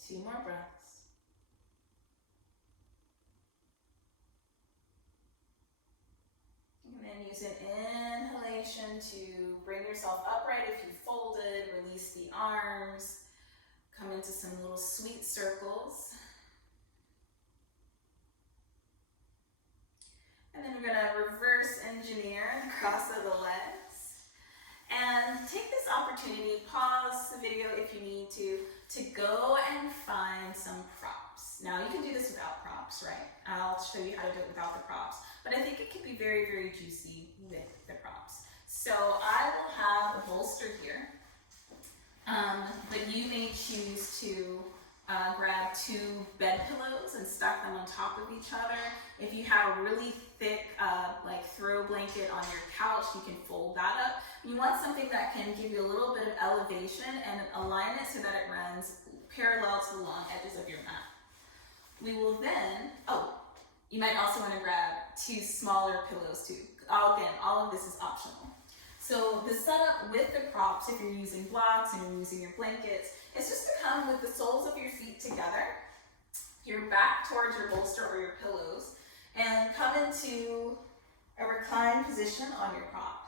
Two more breaths. And then use an inhalation to bring yourself upright if you folded, release the arms, come into some little sweet circles. And then we're gonna reverse engineer the cross of the legs. And take this opportunity, pause the video if you need to go and find some props. Now you can do this without props, right? I'll show you how to do it without the props. but I think it could be very, very juicy with the props. So I will have a bolster here, but you may choose to grab 2 bed pillows and stack them on top of each other. If you have a really thick like throw blanket on your couch, you can fold that up. You want something that can give you a little bit of elevation and align it so that it runs parallel to the long edges of your mat. We will then, you might also want to grab 2 smaller pillows too. Again, all of this is optional. So the setup with the props, if you're using blocks and you're using your blankets, is just to come with the soles of your feet together, your back towards your bolster or your pillows, and come into a reclined position on your prop.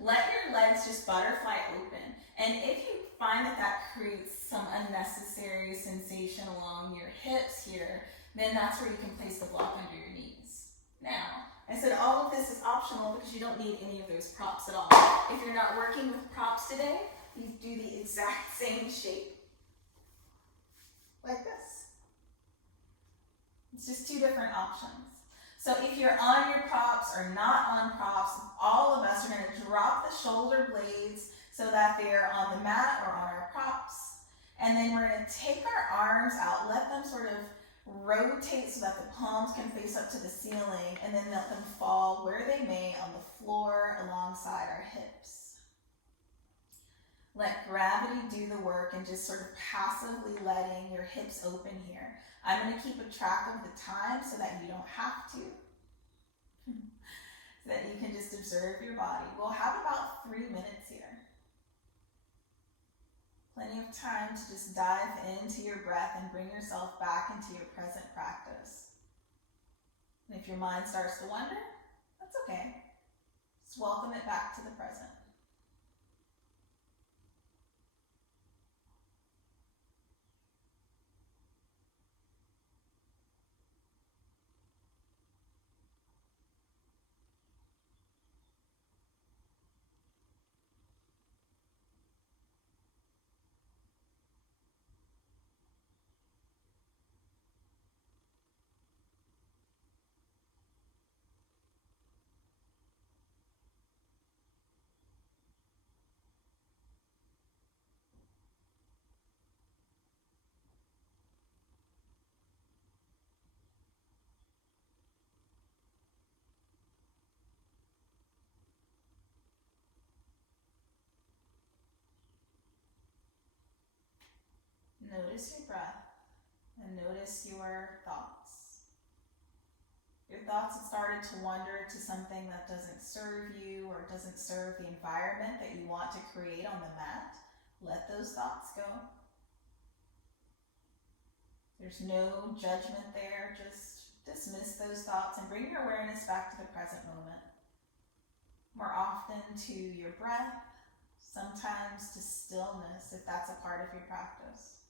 Let your legs just butterfly open. And if you find that that creates some unnecessary sensation along your hips here, then that's where you can place the block under your knees. Now, I said all of this is optional because you don't need any of those props at all. If you're not working with props today, you do the exact same shape, like this. It's just 2 different options. So if you're on your props or not on props, all of us are going to drop the shoulder blades so that they're on the mat or on our props. And then we're going to take our arms out, let them sort of rotate so that the palms can face up to the ceiling, and then let them fall where they may on the floor alongside our hips. Let gravity do the work and just sort of passively letting your hips open here. I'm going to keep a track of the time so that you don't have to. So that you can just observe your body. We'll have about 3 minutes here. Plenty of time to just dive into your breath and bring yourself back into your present practice. And if your mind starts to wander, that's okay. Just welcome it back to the present. Notice your breath and notice your thoughts. Your thoughts have started to wander to something that doesn't serve you or doesn't serve the environment that you want to create on the mat. Let those thoughts go. There's no judgment there. Just dismiss those thoughts and bring your awareness back to the present moment. More often to your breath, sometimes to stillness if that's a part of your practice.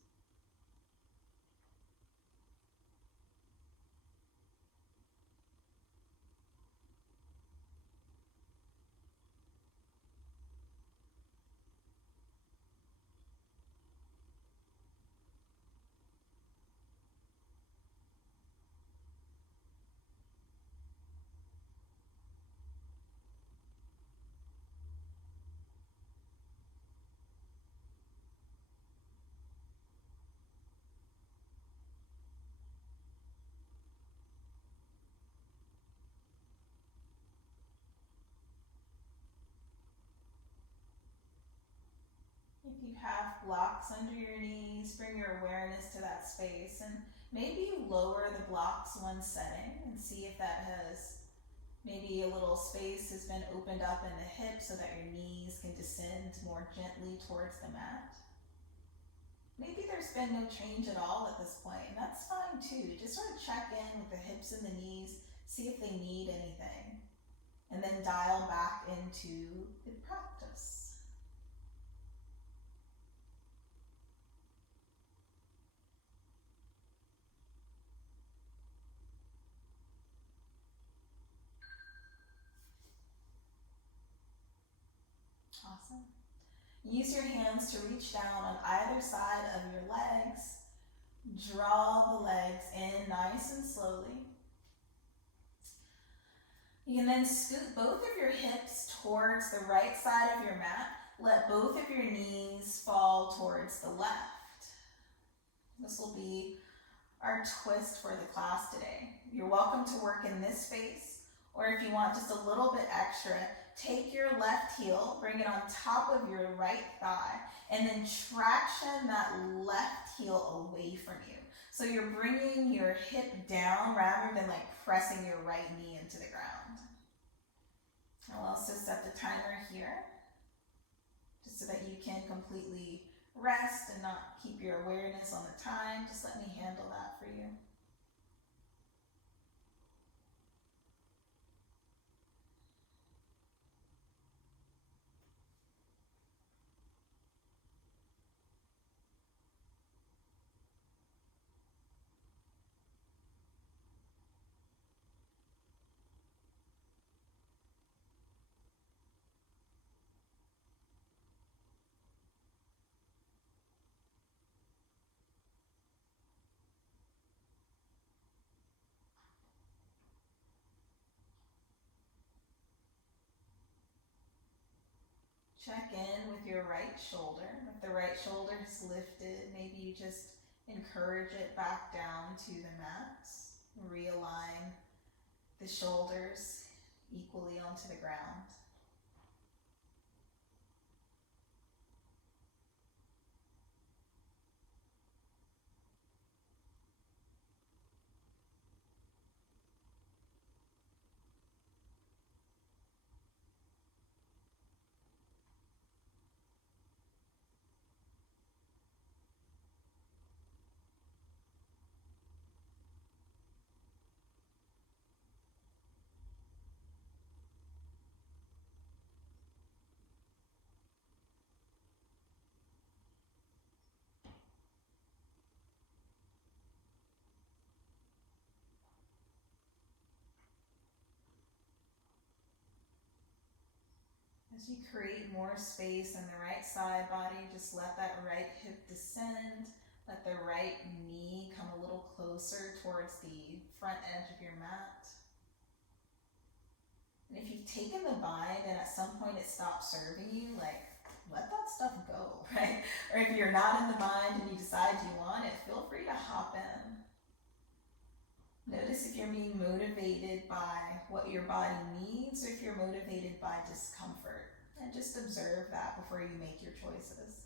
If you have blocks under your knees, bring your awareness to that space, and maybe you lower the blocks one setting and see if that has, maybe a little space has been opened up in the hips so that your knees can descend more gently towards the mat. Maybe there's been no change at all at this point, and that's fine too. Just sort of check in with the hips and the knees, see if they need anything, and then dial back into the practice. Awesome. Use your hands to reach down on either side of your legs. Draw the legs in nice and slowly. You can then scoot both of your hips towards the right side of your mat. Let both of your knees fall towards the left. This will be our twist for the class today. You're welcome to work in this space, or if you want just a little bit extra, take your left heel, bring it on top of your right thigh, and then traction that left heel away from you. So you're bringing your hip down rather than like pressing your right knee into the ground. I'll also set the timer here, just so that you can completely rest and not keep your awareness on the time. Just let me handle that for you. Check in with your right shoulder. If the right shoulder is lifted, maybe you just encourage it back down to the mat. Realign the shoulders equally onto the ground. As you create more space in the right side body, just let that right hip descend. Let the right knee come a little closer towards the front edge of your mat. And if you've taken the bind and at some point it stops serving you, like, let that stuff go, right? Or if you're not in the bind and you decide you want it, feel free to hop in. Notice if you're being motivated by what your body needs or if you're motivated by discomfort. And just observe that before you make your choices.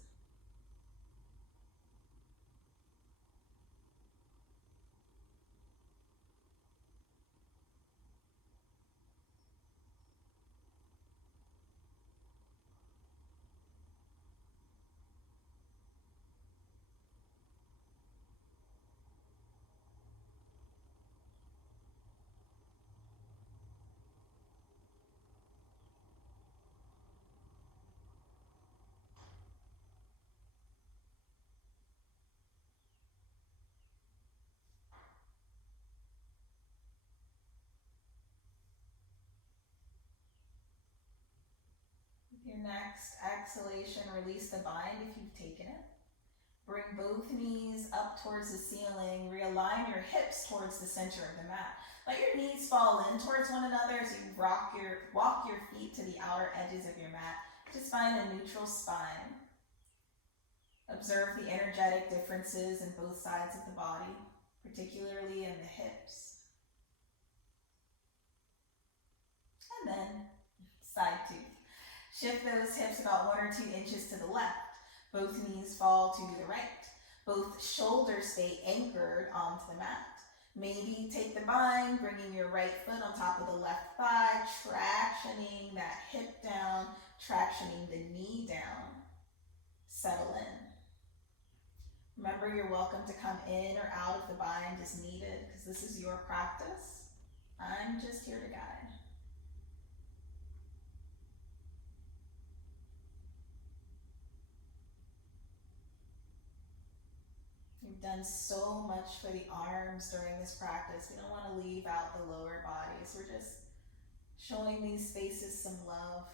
Your next exhalation, release the bind if you've taken it. Bring both knees up towards the ceiling. Realign your hips towards the center of the mat. Let your knees fall in towards one another as you walk your feet to the outer edges of your mat. Just find a neutral spine. Observe the energetic differences in both sides of the body, particularly in the hips. And then side tooth. Shift those hips about 1 or 2 inches to the left. Both knees fall to the right. Both shoulders stay anchored onto the mat. Maybe take the bind, bringing your right foot on top of the left thigh, tractioning that hip down, tractioning the knee down. Settle in. Remember, you're welcome to come in or out of the bind as needed, because this is your practice. I'm just here to guide. We've done so much for the arms during this practice. We don't want to leave out the lower bodies. We're just showing these spaces some love.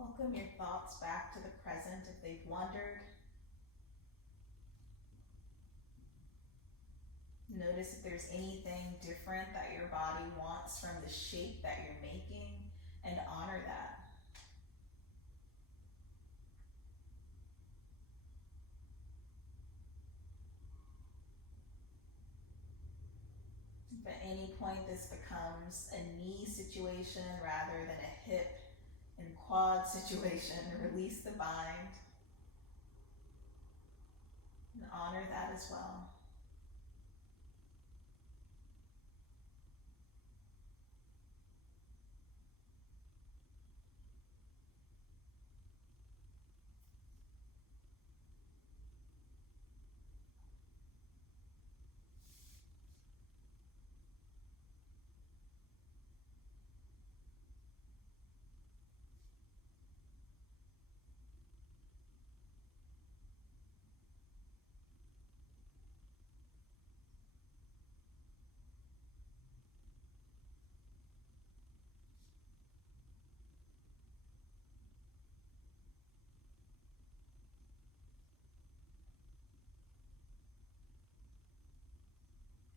Welcome your thoughts back to the present if they've wandered. Notice if there's anything different that your body wants from the shape that you're making, and honor that. If at any point this becomes a knee situation rather than a hip and quad situation, release the bind and honor that as well.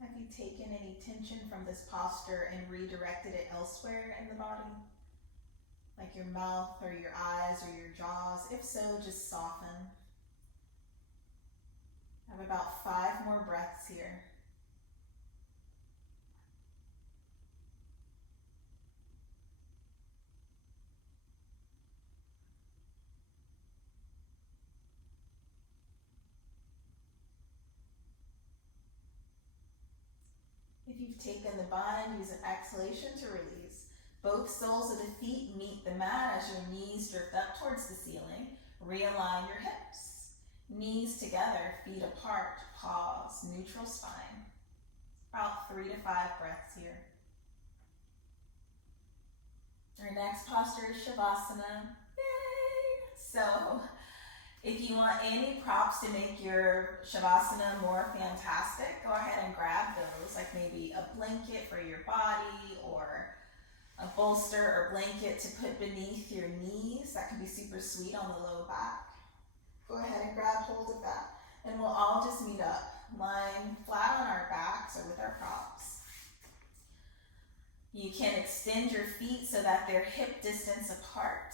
Have you taken any tension from this posture and redirected it elsewhere in the body? Like your mouth or your eyes or your jaws? If so, just soften. I have about 5 more breaths here. If you've taken the bind, use an exhalation to release. Both soles of the feet meet the mat as your knees drift up towards the ceiling. Realign your hips. Knees together, feet apart. Pause, neutral spine. About 3 to 5 breaths here. Our next posture is Shavasana. Yay! So, if you want any props to make your Shavasana more fantastic, go ahead and grab those, like maybe a blanket for your body or a bolster or blanket to put beneath your knees. That can be super sweet on the low back. Go ahead and grab hold of that. And we'll all just meet up, lying flat on our backs or with our props. You can extend your feet so that they're hip distance apart.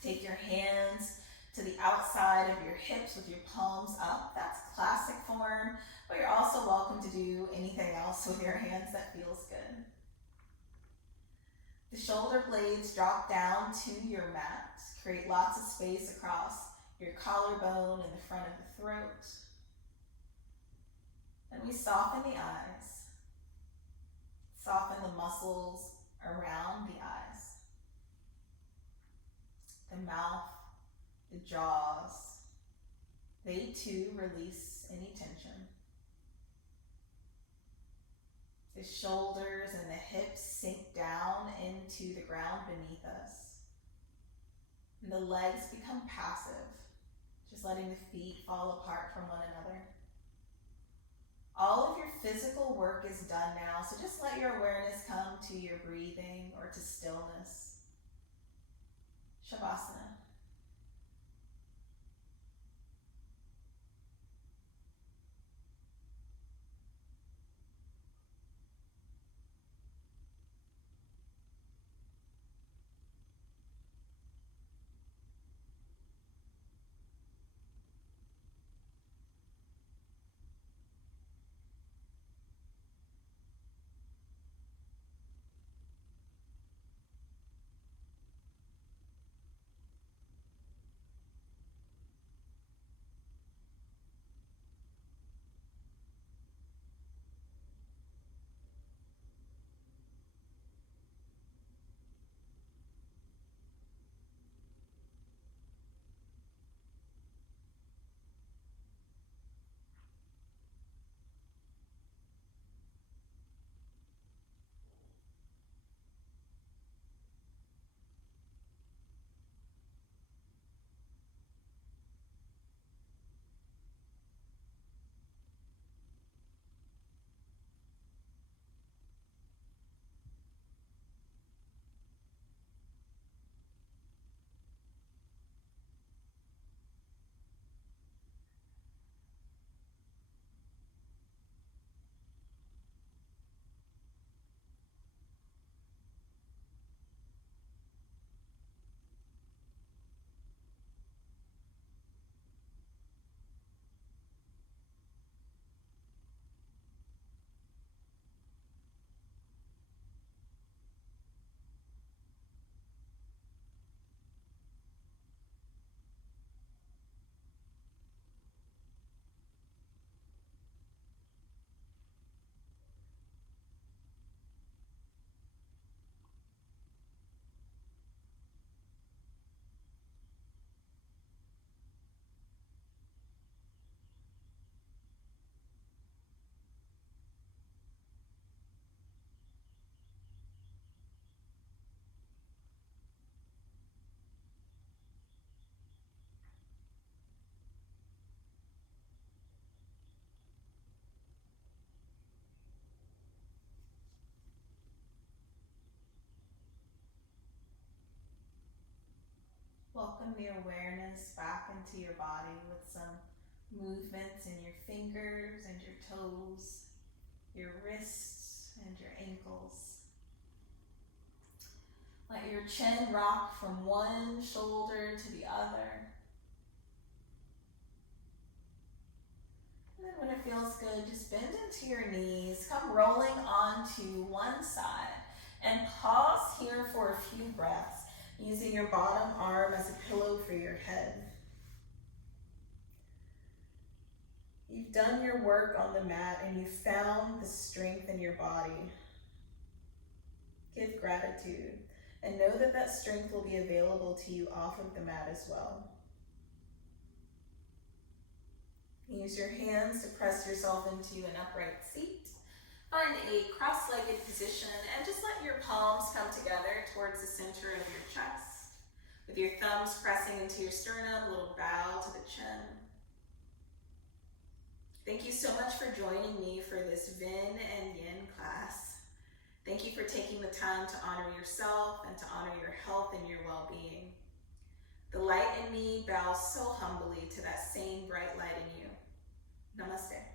Take your hands to the outside of your hips with your palms up. That's classic form, but you're also welcome to do anything else with your hands that feels good. The shoulder blades drop down to your mat. Create lots of space across your collarbone and the front of the throat. And we soften the eyes. Soften the muscles around the eyes. The mouth, the jaws, they too release any tension. The shoulders and the hips sink down into the ground beneath us. And the legs become passive, just letting the feet fall apart from one another. All of your physical work is done now, so just let your awareness come to your breathing or to stillness. Shavasana. welcome the awareness back into your body with some movements in your fingers and your toes, your wrists and your ankles. Let your chin rock from one shoulder to the other. And then when it feels good, just bend into your knees, come rolling onto one side, and pause here for a few breaths, using your bottom arm as a pillow for your head. You've done your work on the mat and you've found the strength in your body. Give gratitude and know that that strength will be available to you off of the mat as well. Use your hands to press yourself into an upright seat. Find a cross-legged position and just let your palms come together towards the center of your chest. With your thumbs pressing into your sternum, a little bow to the chin. Thank you so much for joining me for this Vin and Yin class. Thank you for taking the time to honor yourself and to honor your health and your well-being. The light in me bows so humbly to that same bright light in you. Namaste.